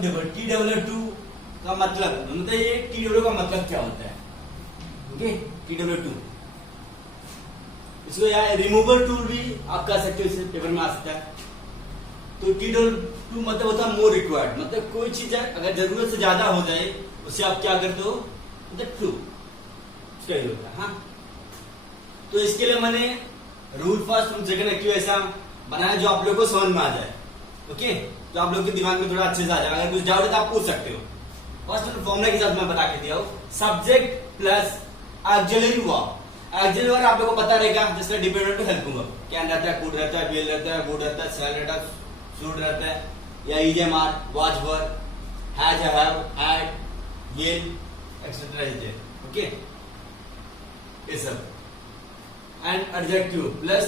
देखो TW2 का मतलब ये TW का मतलब क्या होता है, ओके। TW2 इसको यार रिमूवल टूल भी आप कर सकते हो, इसे पेपर में आ सकता है। तो TW2 मतलब होता है मोर रिक्वायर्ड, मतलब कोई चीज अगर जरूरत से ज्यादा हो जाए उसे आप क्या करते हो, मतलब ट्रू उसका ही होता है। हाँ, तो इसके लिए मैंने rule first rule second active ऐसा बनाया जो आप लोग को समझ में आ जाए, ओके। तो आप लोग के दिमाग में थोड़ा अच्छे से आ जाएगा। अगर कुछ डाउट है तो आप पूछ सकते हो। फर्स्ट फॉर्मूला के साथ मैं बता के दिया हूं, subject plus auxiliary verb. Auxiliary verb आप लोगों को पता रहेगा, जिसका डिपेंडेंट हेल्प होगा। कैन रहता है, कुड रहता है, विल रहता है, वुड रहता है, शैल रहता है, शुड रहता है, या is am are, was were, has, have, had, will etcetera is there, okay. ये सब एंड एडजेक्टिव प्लस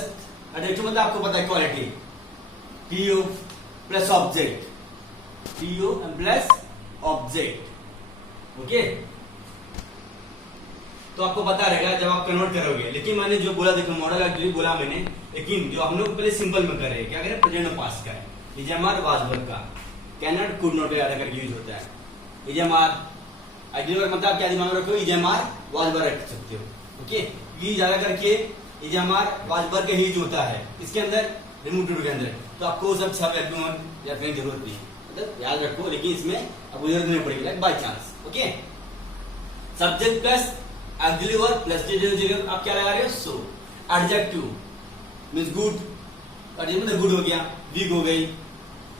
एडजेक्टिव मतलब आपको पता है quality, T O plus object, T O plus object, okay. तो आपको पता रहेगा जब आप कन्वर्ट करोगे। लेकिन मैंने जो बोला, देखो मॉडल एक्चुअली बोला मैंने, लेकिन जो हम लोग पहले सिंपल में करें, क्या करें, प्रेजेंट में पास करें। इजएमआर वाज वर का कैन नॉट कुड नॉट ज्यादा करके यूज होता है। इजएमआर एक्चुअली मतलब क्या दिमाग में रखो, इजएमआर वाज वर रख सकते हो, ओके। ये ज्यादा करके इजएमआर वाज वर का यूज होता है इसके अंदर, रिमूव टू के अंदर। तो आपको सब छह या कहीं जरूरत नहीं है, मतलब याद रखो, लेकिन इसमें आपको जरूरत नहीं पड़ेगी, like by chance, okay. Subject plus auxiliary verb plus जगह आप क्या लगा रहे हो, सो। एडजेक्टिव मींस गुड, मतलब गुड हो गया, वीक हो गई,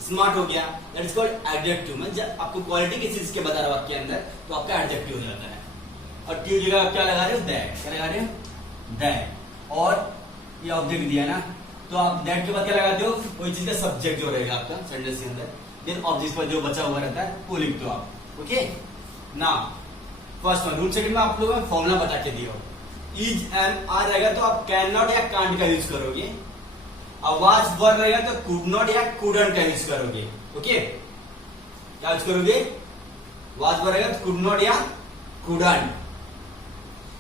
स्मार्ट हो गया, दैट इज कॉल्ड एडजेक्टिव। मतलब जब आपको क्वालिटी किसी चीज के बता रहा हो आपके अंदर, तो आपका एडजेक्टिव हो जाता है। और ट्यू जगह आप क्या लगा रहे हो, दैट, क्या लगा रहे हो, दैट। और ये ऑब्जेक्ट दिया ना, तो आप दैट के बाद क्या लगाते हो, कोई चीज का सब्जेक्ट जो रहेगा आपका सेंटेंस के अंदर, देन ऑब्जेक्ट पर जो बचा हुआ रहता है वो लिखते हो आप, ओके ना। फर्स्ट वन रूल सेकंड में आप लोगों को फॉर्मूला बता के दिया हो, इज एंड आर रहेगा तो आप कैन नॉट या कांट का यूज करोगे। वाज वर रहेगा तो कुड नॉट या कुडंट का यूज करोगे, ओके। क्या यूज करोगे, वाज वर रहेगा तो कुड नॉट या कुडंट,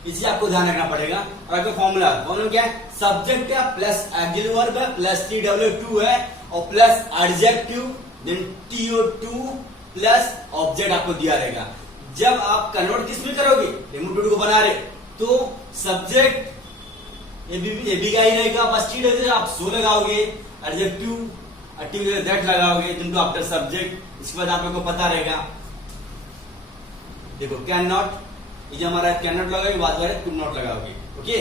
इसी आपको ध्यान रखना पड़ेगा। और आपका फॉर्मूला क्या है, सब्जेक्ट है प्लस ऑक्सिलरी वर्ब है प्लस TW2 है और plus adjective then TO2 plus object आपको दिया रहेगा। जब आप कन्वर्ट किस में करोगे, रिमूव टू को बना रहे, तो सब्जेक्ट एबी का ही रहेगा, बस TW आप सो लगाओगे, एडजेक्टिव दैट लगाओगे, जिनको आफ्टर सब्जेक्ट। इसके बाद आप लोग को पता रहेगा, देखो कैन नॉट, ये हमारा कैन नॉट लगाओगे, वाज वर कुड नॉट लगाओगे, ओके।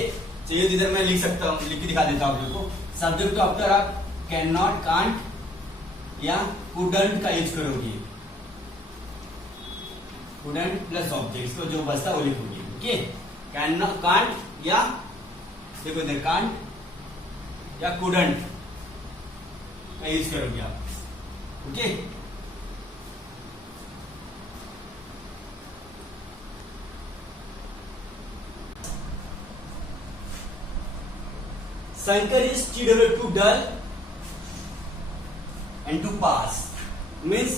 चलिए इधर मैं लिख सकता हूँ, लिख के दिखा देता हूँ आप लोगों को। सब्जेक्ट तो आफ्टर आप कैन नॉट, कांट या कुडंट का यूज करोगे, कुडंट प्लस ऑब्जेक्ट, इसको जो बचता वो लिखोगे, ओके। कैन नॉट, कांट या देखो इधर कांट या कुडंट का यूज करोगे आप, okay. Shankar is TW2 dull and to pass means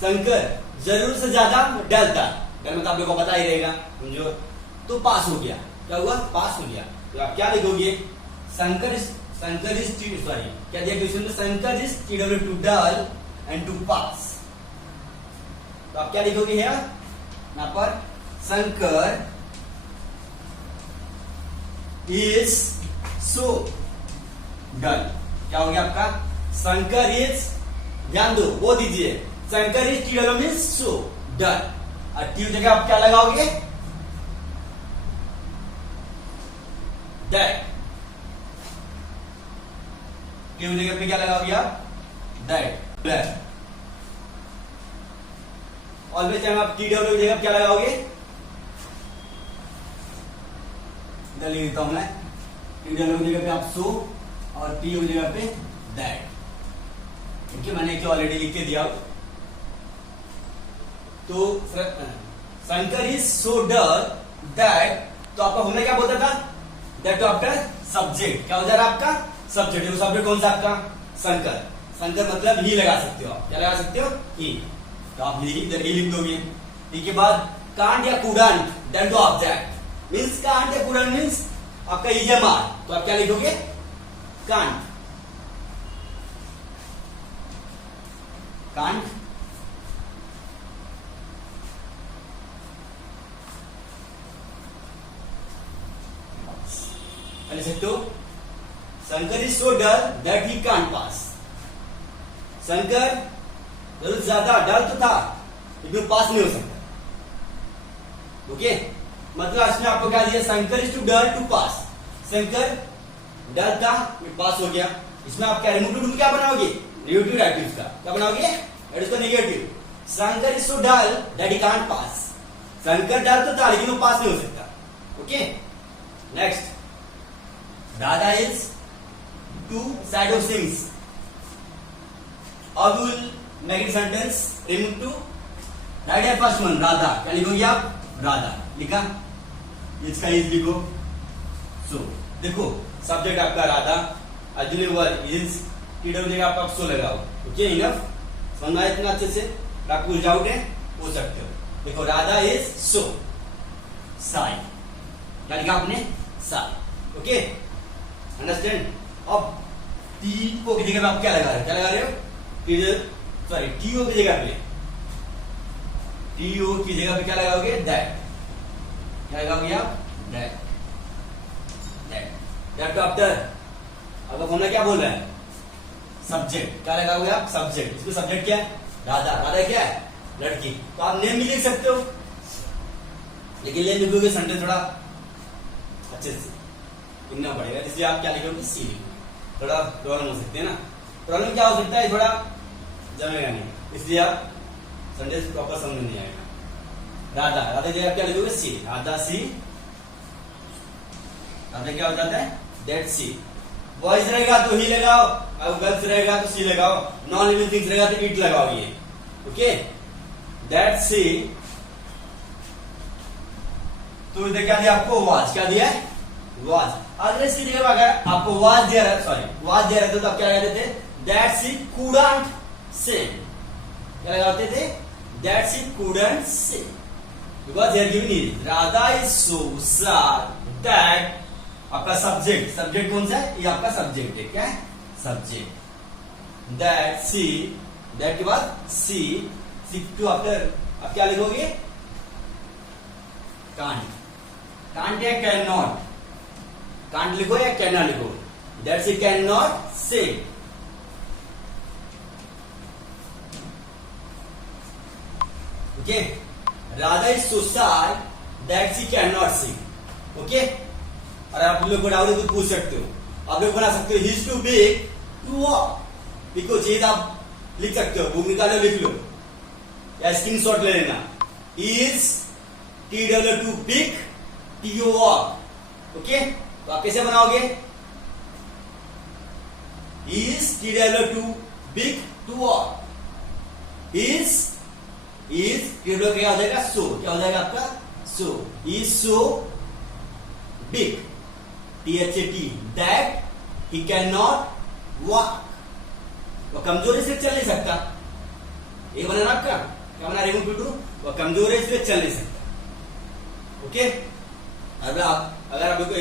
Shankar जरूर से ज्यादा डल था, डल मतलब आप लोगों को पता ही रहेगा, समझो। तो पास हो गया, क्या हुआ, पास हो गया। तो आप क्या लिखोगे, शंकर इज सॉरी क्या दिया क्वेश्चन में, Shankar is TW2 dull and to pass। तो आप क्या लिखोगे यहाँ पर, शंकर इज सो डल। क्या हो गया आपका, शंकर इज, ध्यान दो वो दीजिए, Shankar is TW means so dull, और ट्यू जगह आप क्या लगाओगे, दैट। ट्यू जगह पे क्या लगाओगे आप, दैट। ऑलवेज टाइम आप TW जगह क्या लगाओगे, इधर लिख देता हूं मैं, TW जगह पे आप सो और TO जगह पे दैट, ओके। मैंने क्या ऑलरेडी लिख के दिया। तो Shankar is so dull that, तो आपका हमने क्या बोलता था, दैट आफ्टर सब्जेक्ट, क्या हो जा रहा है आपका, सब्जेक्ट। वो सब्जेक्ट कौन सा आपका, शंकर। शंकर मतलब ही लगा सकते हो आप, क्या लगा सकते हो, ही। तो आप ही लिख दोगे। इसके बाद कांट या couldn't then to object means, can't या कुडंट मींस आपका इजएमआर, तो आप क्या लिखोगे, कांट, सकते हो, Shankar is so dull that he can't pass. Shankar जरूर ज्यादा डल तो था लेकिन पास नहीं हो सकता। ओके, मतलब इसमें आपको क्या दिया, Shankar is too dull to pass. Shankar dull था, पास हो गया। इसमें आप क्या रिमूव टू क्या बनाओगे, नेगेटिव एडजेक्टिव का क्या बनाओगे, that is the negative. Shankar is so dull that he can't pass. Shankar dull तो था लेकिन वो पास नहीं हो सकता। Okay, next, Radha is too side of things. अब will make it sentence remove too, write है फर्स्ट वन, राधा। क्या लिखोगे आप, राधा लिखा, इसका इज लिखो। सो देखो सब्जेक्ट आपका Radha, auxiliary verb is, TW जगह आप सो लगाओ। ओके, इनफ, समझ में इतना अच्छे से, आप कुछ डाउट है पूछ सकते हो। देखो राधा इज सो साई, क्या लिखा आपने, साई। Okay, understand. अब टी ओ की जगह आप क्या लगा रहे हो, क्या लगा रहे हो, सॉरी टीओ की जगह पे, टीओ की जगह पे क्या लगाओगे, दैट। क्या लगाओगे आप, दैट। दैट आफ्टर आपका फॉर्मूला क्या बोल रहा है, सब्जेक्ट। क्या लगाओगे आप, सब्जेक्ट। इसमें सब्जेक्ट क्या है, राधा। राधा क्या है, लड़की। तो आप नेम भी लिख सकते हो, लेकिन नेम लिखोगे सेंटेंस थोड़ा अच्छे से लिखना पड़ेगा, इसलिए आप क्या लिखोगे, सी लिखोगे। थोड़ा प्रॉब्लम हो सकती है ना, प्रॉब्लम क्या हो सकता है, थोड़ा जमेगा नहीं, इसलिए आप सेंटेंस प्रॉपर समझ में नहीं आएगा। राधा, राधा जगह क्या लिखोगे, सी। राधा सी, राधा क्या हो जाता है, दैट सी। बॉयज रहेगा तो ही लगाओ, अब गर्ल्स रहेगा तो सी लगाओ, नॉन लिविंग थिंग्स रहेगा तो इट लगाओगे। ओके, दैट सी। तो इधर क्या दिया आपको, वाज। क्या दिया है, वाज। अगर इसकी जगह अगर आपको वाज दिया रहा, सॉरी वाज दिया रहता तो आप क्या लगा देते, दैट सी कुडंट से। क्या लगाते थे, that she couldn't say, because they are giving is Radha is so sad that, आपका सब्जेक्ट, सब्जेक्ट कौन सा है, ये आपका सब्जेक्ट है, क्या है, सब्जेक्ट। दैट सी, दैट के बाद सी, सी टू आफ्टर आप क्या लिखोगे, कांट। कांट या कैन नॉट, कांट लिखो या कैन नॉट लिखो, that she can not say. Okay, Radha is so sad that she can not sing. Okay, और आप लोग को डाउट है तो पूछ सकते हो, आप लोग बना सकते हो, he is too big to walk. लिखो, चीज आप लिख सकते हो, बुक निकालो लिख लो या स्क्रीनशॉट ले लेना। Is TW too big TO walk. Okay, तो आप कैसे बनाओगे, is TW too big to walk. Is TW क्या हो जाएगा, सो। क्या हो जाएगा आपका, so. Is so big, THAT, that he cannot walk, वो कमजोरी से चल नहीं सकता। ये बना ना आपका, क्या बना, रिमूव टू, वो कमजोरी से चल नहीं सकता। ओके, अगर आप लोग को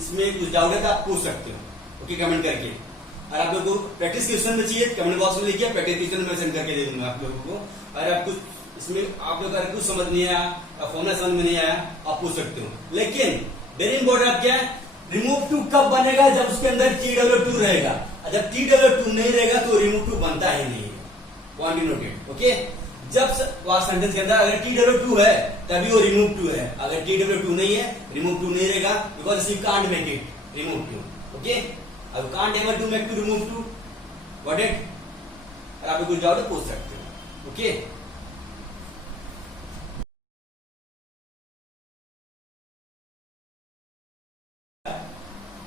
इसमें कुछ डाउट है तो आप पूछ सकते हो, ओके, कमेंट करके। और आप लोग को प्रैक्टिस क्वेश्चन में चाहिए, कमेंट बॉक्स में लिखिए, प्रैक्टिस क्वेश्चन में सेंड करके दे दूंगा आप लोगों को। अगर आप कुछ इसमें आप लोग अगर कुछ समझ नहीं आया, फॉर्मूला समझ में नहीं आया, आप पूछ सकते हो। लेकिन वेरी इंपॉर्टेंट क्या है, रिमूव टू कब बनेगा, जब उसके अंदर TW2 रहेगा। जब TW2 नहीं रहेगा तो रिमूव टू बनता ही नहीं है, पॉइंट नोटेड। ओके, जब सेंटेंस के अंदर अगर TW2 है तभी वो रिमूव टू है, अगर TW2 नहीं है रिमूव टू नहीं रहेगा, because you can't make it remove too. Okay, अब can't able to make to remove too, what it. अगर आप कुछ डाउट है पूछ सकते हो। ओके,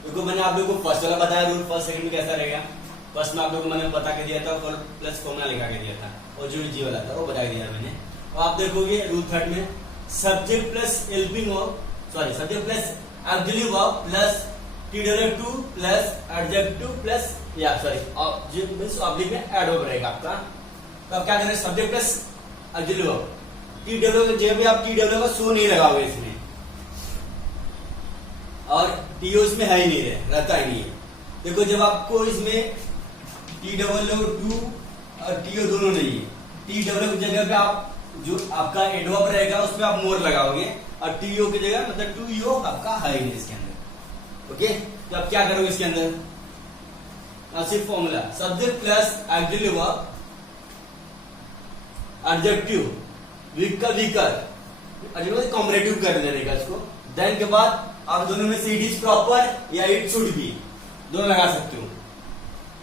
देखो मैंने आप लोगों को फर्स्ट वाला बताया रूल, फर्स्ट सेकंड में कैसा रहेगा। फर्स्ट में आप लोगों को मैंने बता के दिया था, प्लस फॉर्मूला लिखा के दिया था, और जो जी वाला था वो बता के दिया मैंने। और आप देखोगे रूल थर्ड में subject plus helping verb, sorry subject plus auxiliary verb plus TW2 plus adjective plus, या सॉरी ऑब्लिक में ऐड वर्ब रहेगा आपका। तो आप क्या करेंगे, subject plus auxiliary verb, TW की जगह भी आप TW का सो नहीं लगाओगे इसमें, और TO इसमें है ही नहीं, रहता ही नहीं है। देखो जब आपको इसमें TW2 और TO दोनों नहीं है, TW की जगह पे आप जो आपका एडवर्ब रहेगा उसमें आप मोर लगाओगे, और TO की जगह मतलब 2 आपका है ही नहीं इसके अंदर। ओके, तो अब क्या करोगे इसके अंदर, सिर्फ formula subject plus auxiliary verb adjective weak का वीकर कॉम्परेटिव कर लेने का इसको। देन के बाद आप दोनों में से इट इज प्रॉपर या इट शुड बी दोनों लगा सकते हो।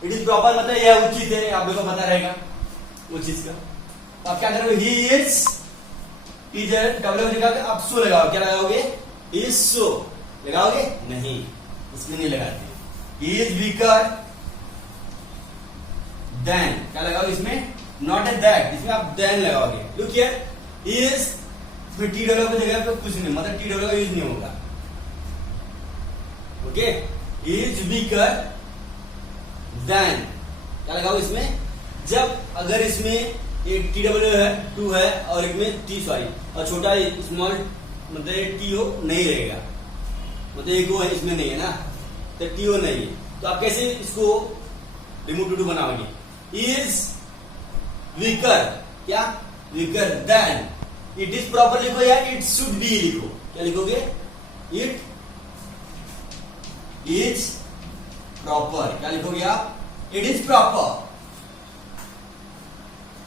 इट इज प्रॉपर मतलब यह उचित है, आप लोगों को पता रहेगा उस चीज का। तो आप क्या करोगे, ही इज टीचर डब्ल्यू लगाओगे, आप सो लगाओगे, क्या लगाओगे, इज सो लगाओगे, नहीं इसमें नहीं लगाते। ही इज वीकर देन, क्या लगाओगे इसमें, नॉट ए दैट, इसमें आप देन लगाओगे। Look here, he is T W की जगह पे कुछ नहीं, मतलब टी डब्ल्यू का यूज नहीं होगा। Okay, he is weaker then, क्या लगाओ इसमें, जब अगर इसमें एक टी डब्ल्यू है, टू है और एक में टी, सॉरी, और छोटा स्मॉल मतलब टी हो नहीं रहेगा, मतलब एक वो है इसमें नहीं है ना, तो टी ओ नहीं है, तो आप कैसे इसको रिमूव टू बनाओगे, इज वीकर, क्या weaker then, it is proper लिखो या इट शुड बी लिखो, क्या लिखोगे, इट इज प्रॉपर, क्या लिखोगे आप, it is proper.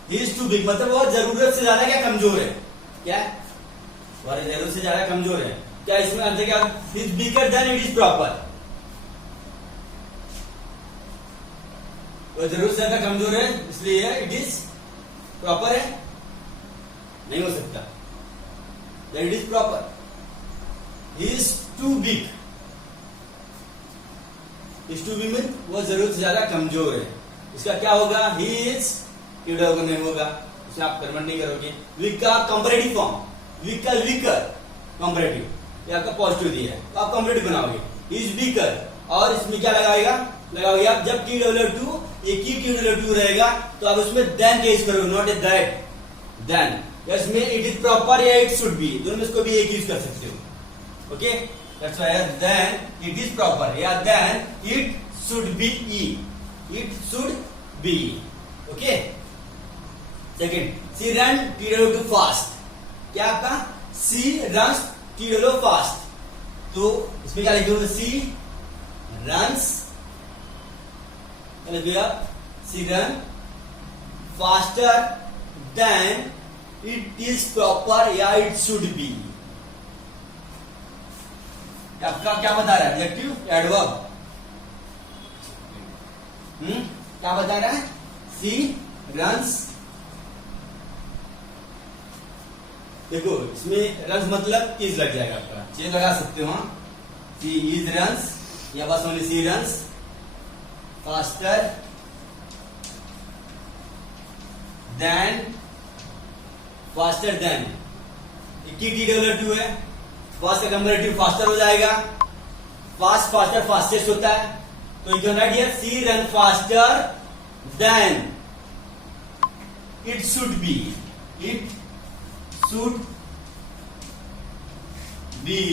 He is too big मतलब वो जरूरत से ज्यादा क्या कमजोर है, क्या वो जरूरत से ज्यादा कमजोर है, क्या इसमें आंसर क्या, he is bigger than it is proper, वो जरूरत से ज्यादा कमजोर है इसलिए इट इज प्रॉपर है, नहीं हो सकता, it is proper. He is too big, is too big mean वो जरूरत से ज्यादा कमजोर है, इसका क्या होगा, ही इज टीडा होगा, नहीं होगा, उसे आप कन्वर्ट नहीं करोगे। वीक का कंपैरेटिव फॉर्म, वीक का वीकर कंपैरेटिव, ये आपका पॉजिटिव दिया है तो आप कंपैरेटिव बनाओगे, इज वीकर, और इसमें क्या लगाओगे आप, जब टी डब्ल्यू टू एक ही टी डब्ल्यू टू रहेगा तो आप उसमें देन का यूज करोगे, नॉट ए दैट, देन, इसमें इट इज प्रॉपर या इट शुड बी, दोनों में इसको भी एक यूज कर सकते हो। Okay, that's why then it is proper या then it should be, it should be. Okay, second, C run T W too fast, क्या आपका, C run T W fast, तो इसमें क्या लिखोगे, C runs, C run faster than it is proper या it should be, आपका क्या बता रहा है, एडजेक्टिव एडवर्ब, क्या बता रहा है, सी रन्स, देखो इसमें रन्स मतलब चीज लग जाएगा आपका, चीज लगा सकते हो, सी इज रन्स या बस only C runs faster than, faster than, T W too है, फास्ट का कंपैरेटिव फास्टर हो जाएगा, फास्ट फास्टर फास्टेस्ट होता है, तो you can write here C run faster than it should be, it should be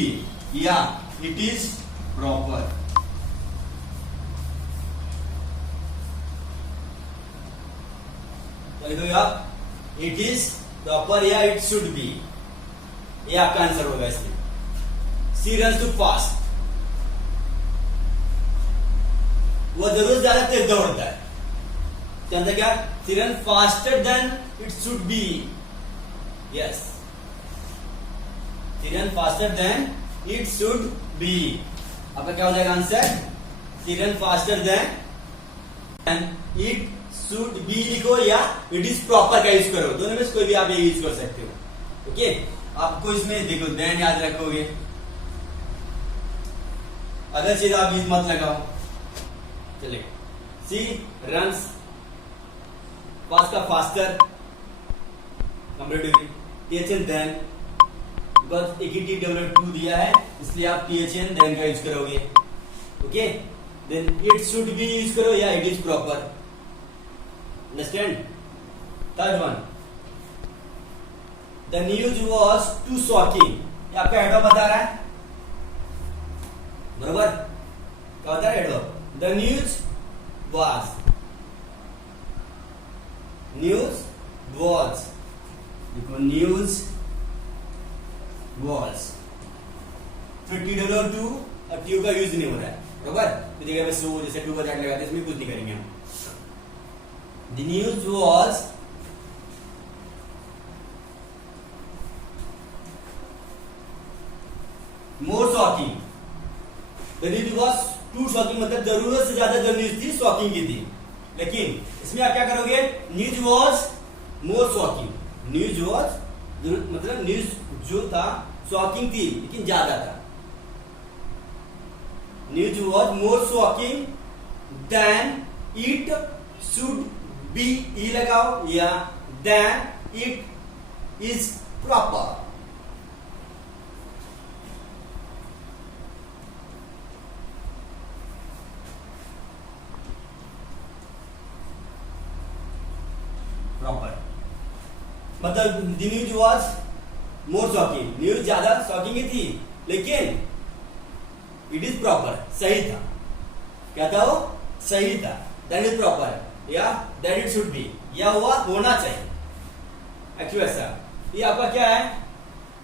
या इट इज प्रॉपर। लिखोगे आप, इट इज प्रॉपर या इट शुड बी, ये आपका आंसर होगा इसमें। सी रन टू फास्ट, वो जरूर ज्यादा तेज दौड़ता है, क्या क्या, C run faster than it should be, yes, C run faster than it should be, आपका क्या हो जाएगा answer, C run faster than it should be लिखो या इट इज प्रॉपर का यूज करो, दोनों में से कोई भी आप ये यूज कर सकते हो। ओके, आपको इसमें देखो देन याद रखोगे, अगर चीज आप यूज मत लगाओ, चलिए, सी रन्स फास्ट का faster comparatively, T H N than, because एक ही टी डब्ल्यू टू दिया है इसलिए आप टीएचएन देन का यूज करोगे। Okay, then it should be use करो या it is proper, understand. Third one, the news was too shocking, ये आपका एडवर्ब बता रहा है, बरोबर, क्या बता रहा है adverb, the news was, news was, देखो न्यूज वॉज, फिर टी डब्ल्यू टू और ट्यू का यूज नहीं हो रहा है, बरोबर। तो जगह पे सो जैसे टू का दैट लगाते इसमें कुछ नहीं करेंगे हम। The news was more shocking, the news was too shocking, मतलब जरूरत से ज्यादा जो न्यूज थी शॉकिंग की थी। लेकिन इसमें आप क्या करोगे, news was more shocking, news was मतलब न्यूज जो था शॉकिंग थी लेकिन ज्यादा था। News was more shocking than it should be, E लगाओ, या then it is proper. Proper मतलब the news was more shocking, news ज्यादा शॉकिंग ही थी लेकिन इट इज प्रॉपर, सही था। क्या था वो, सही था। दैट इज प्रॉपर या दैट इट शुड बी, या हुआ होना चाहिए। एक्चुअली ऐसा ये आपका क्या है,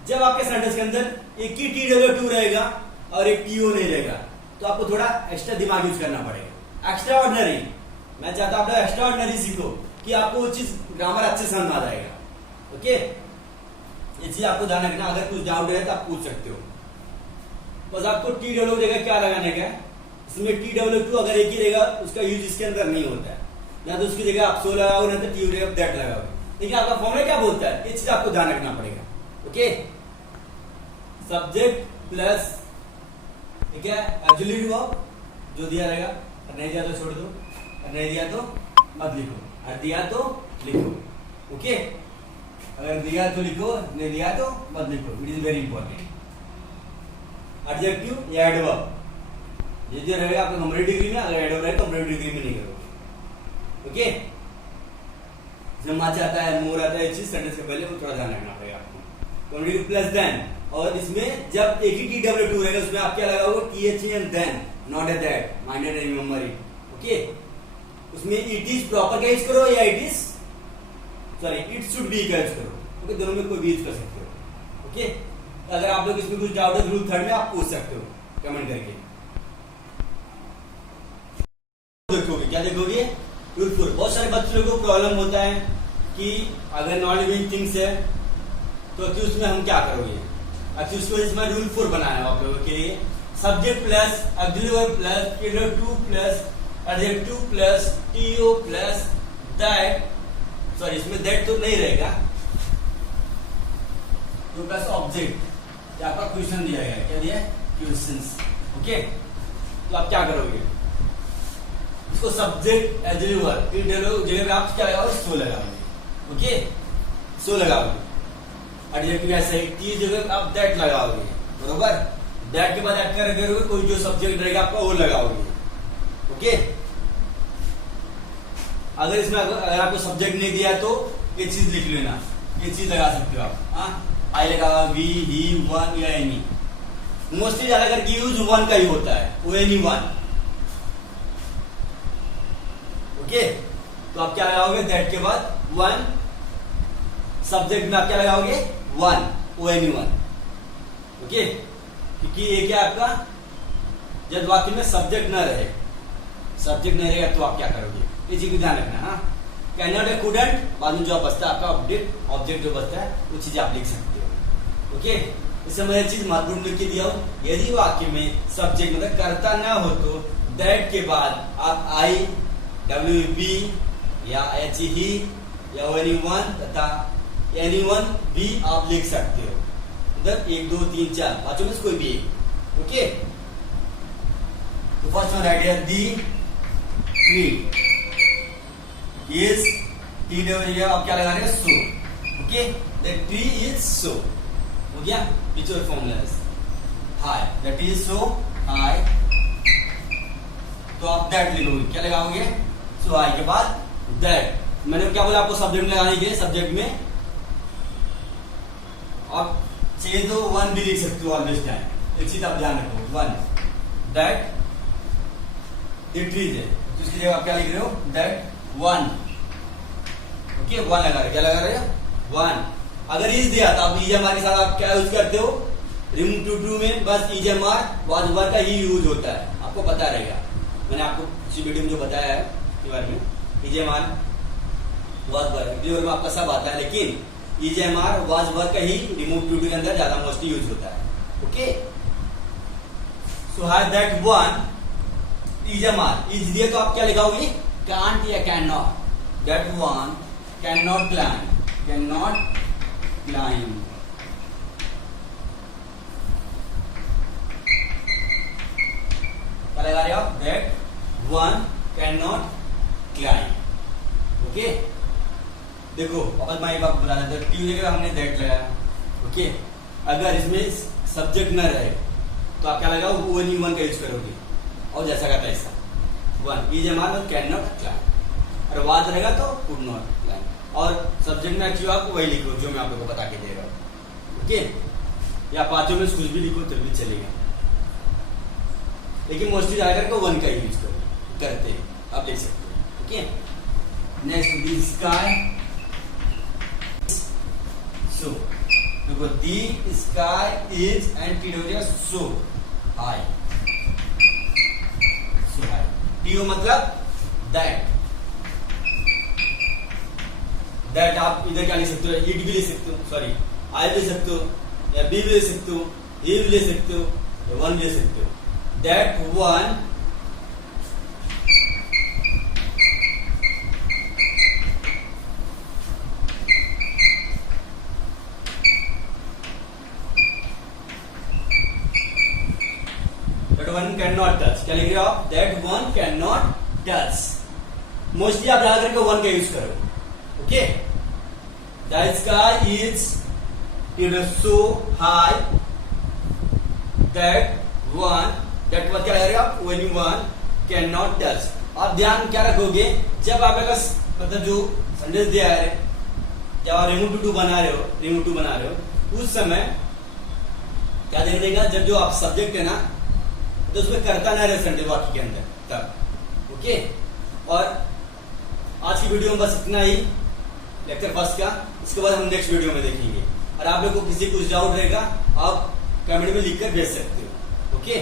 जब आपके सेंटेंस के अंदर एक ही TW2 रहेगा और एक TO नहीं रहेगा तो आपको थोड़ा एक्स्ट्रा दिमाग यूज करना पड़ेगा। एक्स्ट्रा ऑर्डिनरी, मैं चाहता हूं आप लोग एक्स्ट्रा ऑर्डिनरी सीखो कि आपको वो चीज ग्रामर अच्छे से समझ आ जाएगा। ओके, ये चीज आपको ध्यान रखना, अगर कुछ डाउट है तो आप पूछ सकते हो। बस आपको TW जगह क्या लगाने का है, इसमें TW2 अगर एक ही रहेगा उसका यूज इसके अंदर नहीं होता है, या तो उसकी जगह आप सो लगाओगे नहीं तो TW दैट लगाओगे। लेकिन आपका फॉर्मूला क्या बोलता है, ये चीज आपको ध्यान रखना पड़ेगा। ओके, सब्जेक्ट प्लस ठीक है ऑक्सिलरी वर्ब जो दिया रहेगा, और नहीं दिया तो छोड़ दो, और नहीं दिया तो मत लिखो, और दिया तो लिखो। ओके, अगर दिया तो लिखो, नहीं दिया तो मत लिखो। It is very important. Adjective या एडवर्ब ये जो रहेगा आपका कंपैरेटिव डिग्री में, अगर एडवर्ब रहेगा कंपैरेटिव डिग्री में नहीं करोगे। ओके, जब आ जाता है मोर आता है, इस चीज सेंटेंस के पहले वो थोड़ा ध्यान रखना पड़ेगा आपको। कंपैरेटिव प्लस देन, और इसमें जब एक ही TW2 रहेगा उसमें आप क्या लगाओगे, TH and then, not a that, mind and remember it. Okay, उसमें इट इज प्रॉपर का यूज करो या it is sorry it should be का यूज करो। ओके, दोनों में कोई भी यूज कर सकते हो। ओके, अगर आप लोग इसमें कुछ डाउट है रूल थर्ड में आप पूछ सकते हो कमेंट करके। देखोगे क्या देखोगे, रूल 4। बहुत सारे बच्चों को प्रॉब्लम होता है कि अगर नॉन लिविंग थिंग्स है तो उसमें हम क्या करोगे। अच्छा, उसको इसमें रूल 4 बनाया है आप लोगों के लिए। Subject plus auxiliary verb plus TW2 plus adjective plus TO plus that, sorry इसमें दैट तो नहीं रहेगा, तो प्लस ऑब्जेक्ट। आपका क्वेश्चन दिया गया है, क्या दिया है, क्वेश्चंस। ओके, तो आप क्या करोगे, इसको सब्जेक्ट ऑक्सिलरी वर्ब जगह पे आप क्या लगाओगे, सो लगाओगे। ओके, सो लगाओगे। एडजेक्टिव ऐसे ही जगह आप दैट लगाओगे, बरोबर। दैट के बाद ऐड करोगे कोई जो सब्जेक्ट रहेगा आपका वो लगाओगे। ओके, अगर इसमें अगर आपको सब्जेक्ट नहीं दिया तो ये चीज लिख लेना, ये चीज लगा सकते हो आप। हाँ, आई लगा, वी, ही, वन या एनी। मोस्टली ज्यादा करके यूज वन का ही होता है, वो एनी वन। ओके, तो आप क्या लगाओगे, दैट के बाद वन, सब्जेक्ट में आप क्या लगाओगे, वन, ओ एनी वन। ओके, क्योंकि ये क्या आपका जब वाक्य में सब्जेक्ट न रहे, सब्जेक्ट नहीं रहेगा तो आप क्या करोगे, ये चीज को ध्यान रखना। हाँ, कैन नॉट, कुडंट, बाद में जो बचता है आपका ऑब्जेक्ट जो बचता है वो चीज आप लिख सकते हो। ओके, इस समय चीज महत्वपूर्ण लिख के दिया हो, यदि वाक्य में सब्जेक्ट मतलब कर्ता ना हो तो दैट के बाद आप आई, WB या एच ही या एनी वन तथा एनी वन भी आप लिख सकते हो। मतलब 1 2 3 4 पांचों में से कोई भी एक। ओके, तो first one write here, the tree is, TW आप क्या लगा रहे हो, so. Okay, the tree is so, हो गया। Picture formula high, the tree is so high, तो आप दैट लिखोगे, क्या लगाओगे, सो हाई के बाद दैट। मैंने क्या बोला आपको सब्जेक्ट में लगाने के लिए, सब्जेक्ट में आप चाहिए तो वन भी लिख सकते हो ऑलवेज टाइम, एक चीज आप ध्यान रखो, वन, दैट ये ट्रीज है तो इसकी जगह आप क्या लिख रहे हो, दैट वन। ओके, वन लगा रहे, क्या लगा रहे हो, वन। अगर इज दिया तो आप इज हमारे साथ आप क्या यूज करते हो, रिमूव टू डू में बस इजेएमआर वाज वर्ब का ही यूज होता है, आपको पता रहेगा। मैंने आपको इसी वीडियो में जो बताया है इसके बारे में, इजेएमआर वाज वर्ब में आपका सब आता है, लेकिन इजेएमआर वाज वर्ब का ही रिमूव टू डू के अंदर ज्यादा मोस्टली यूज होता है। Okay, so have that one is am are is दिया तो आप क्या लिखाओगे, कांट या can not. That one can not climb, can not climb. क्या लगा रहे हो आप, that one can not climb. Okay, देखो वापस मैं एक बात बता देता हूं, ट्यू जगह हमने दैट लगाया। ओके, अगर इसमें सब्जेक्ट न रहे तो आप क्या लगाओ, ओनली वन का यूज करोगे, और जैसा का तैसा वन इजेएमआर कैन नॉट क्लाइंब, और वाज रहेगा तो कुड नॉट क्लाइंब, और सब्जेक्ट में एक्चुअली आप वही लिखो जो मैं आप लोगों को बता के दे रहा हूँ। ओके, या पांचों में कुछ भी लिखो तो भी चलेगा, लेकिन मोस्टली जाकर के वन का यूज करते हैं, आप देख सकते हो। Okay, next the sky, so देखो the sky is and T so high, so high. T O मतलब दैट, दैट आप इधर क्या लिख सकते हो, इट भी ले सकते हो, सॉरी आई भी ले सकते हो, या बी भी ले सकते हो, ए भी ले सकते हो, या वन भी ले सकते हो। That one one can not touch, क्या लिख रहे हो आप, that one can not touch. Mostly आप याद करके वन का यूज करो। Okay, the sky is so high, that one, that one क्या लग रहा है, when one can not touch. आप ध्यान क्या रखोगे, जब आप मतलब जो सेंटेंस दिया है, जब आप रिमूव टू बना रहे हो, उस समय क्या देख देगा, जब जो आप सब्जेक्ट है ना तो उसमें करता ना रहे सेंटेंस वाक्य के अंदर तब। ओके, और आज की वीडियो में बस इतना ही लेक्चर फर्स्ट का, इसके बाद हम नेक्स्ट वीडियो में देखेंगे। और आप लोग को किसी कुछ डाउट रहेगा आप कमेंट में लिखकर भेज सकते हो। ओके।